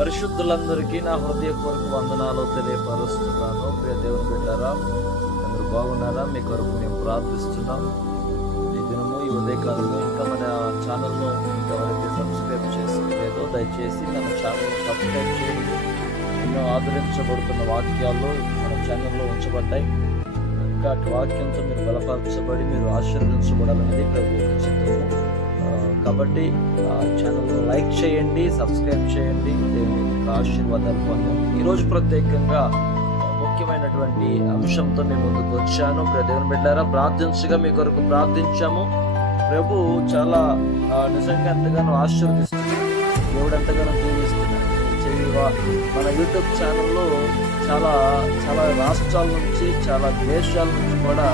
పరిశుద్ధులందరికీ నా హృదయపూర్వక వందనాలు తెలియపరుస్తున్నాను. ప్రియ దేవుని బిడ్డారా అందరూ బాగున్నారా? మీ కొరకు మేము ప్రార్థిస్తున్నాం. ఈ దినము ఈ ఉదయకాలంలో ఇంకా మన ఛానల్లో ఇంకా ఎవరైతే సబ్స్క్రైబ్ చేసుకోలేదో. దయచేసి మన ఛానల్ సబ్స్క్రైబ్ చేయండి. ఎన్నో ఆదరించబడుతున్న వాక్యాలు మన ఛానల్లో ఉంచబడ్డాయి. ఇంకా అటు వాక్యంతో మీరు బలపరచబడి మీరు ఆశీర్వదించబడాలనేది ప్రభు కాబట్టి ఛానల్ లైక్ చేయండి సబ్స్క్రైబ్ చేయండి. దేవుని ఆశీర్వాదాలు పొందండి. ఈరోజు ప్రత్యేకంగా ముఖ్యమైనటువంటి అంశంతో మేము ముందుకు వచ్చాను. ప్రియ బిడ్డారా ప్రార్థించగా మీ కొరకు ప్రార్థించాము. ప్రభు చాలా ఆ, నిజంగా ఎంతగానో ఆశీర్వదిస్తున్నాడు దేవుడు ఎంతగానో దీవిస్తున్నాడు మన యూట్యూబ్ ఛానల్లో చాలా చాలా రాష్ట్రాల నుంచి చాలా దేశాల నుంచి కూడా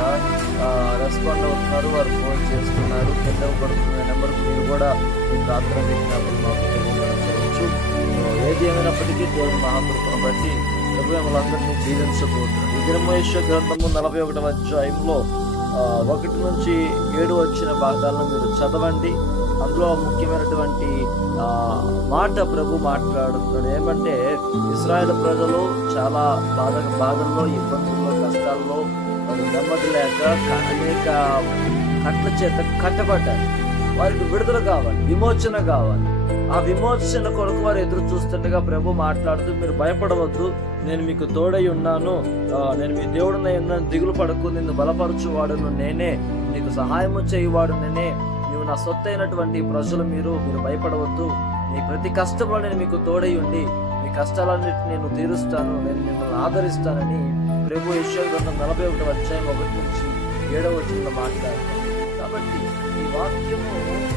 రెస్పాండ్ అవుతున్నారు. వారు ఫోన్ చేస్తున్నారు. కింద పడుతున్న నెంబర్ మీరు కూడా మీ ప్రార్థన విజ్ఞాపన మాకు తెలియజేయవచ్చు. ఏది ఏమైనప్పటికీ దేవుని మహాకృపను బట్టి ప్రభు మిమ్మల్ని అందరినీ ఈ దినమేశ్వర గ్రంథము నలభై ఒకటవ అధ్యాయంలో ఒకటి నుంచి ఏడు వచ్చిన భాగాలను మీరు చదవండి. అందులో ముఖ్యమైనటువంటి మాట ప్రభు మాట్లాడుతున్నాడు. ఏమంటే ఇస్రాయేల్ ప్రజలు చాలా బాధ బాధల్లో ఇబ్బందుల్లో కష్టాల్లో నెమ్మది లేక అనేక కట్ల చేత కట్టబడ్డారు. వారికి విడుదల కావాలి విమోచన కావాలి. ఆ విమోచన కొరకు వారు ఎదురు చూస్తుండగా ప్రభు మాట్లాడుతూ మీరు భయపడవద్దు నేను మీకు తోడై ఉన్నాను. నేను మీ దేవుడినై ఉన్నాను దిగులు పడకు నిన్ను బలపరచువాడును నేనే. నీకు సహాయము చేయువాడు నేనే. నువ్వు నా సొత్తైనటువంటి ప్రజలు మీరు మీరు భయపడవద్దు. మీ ప్రతి కష్టంలో నేను మీకు తోడై ఉండి మీ కష్టాలన్నిటిని నేను తీరుస్తాను. నేను మిమ్మల్ని ఆదరిస్తానని ప్రభు ఈశ్వర్ గ్రంథం నలభై ఒకటి అధ్యాయం ఒకటి నుంచి ఏడవ వచ్చిన మాట్లాడతాను కాబట్టి ఈ వాక్యము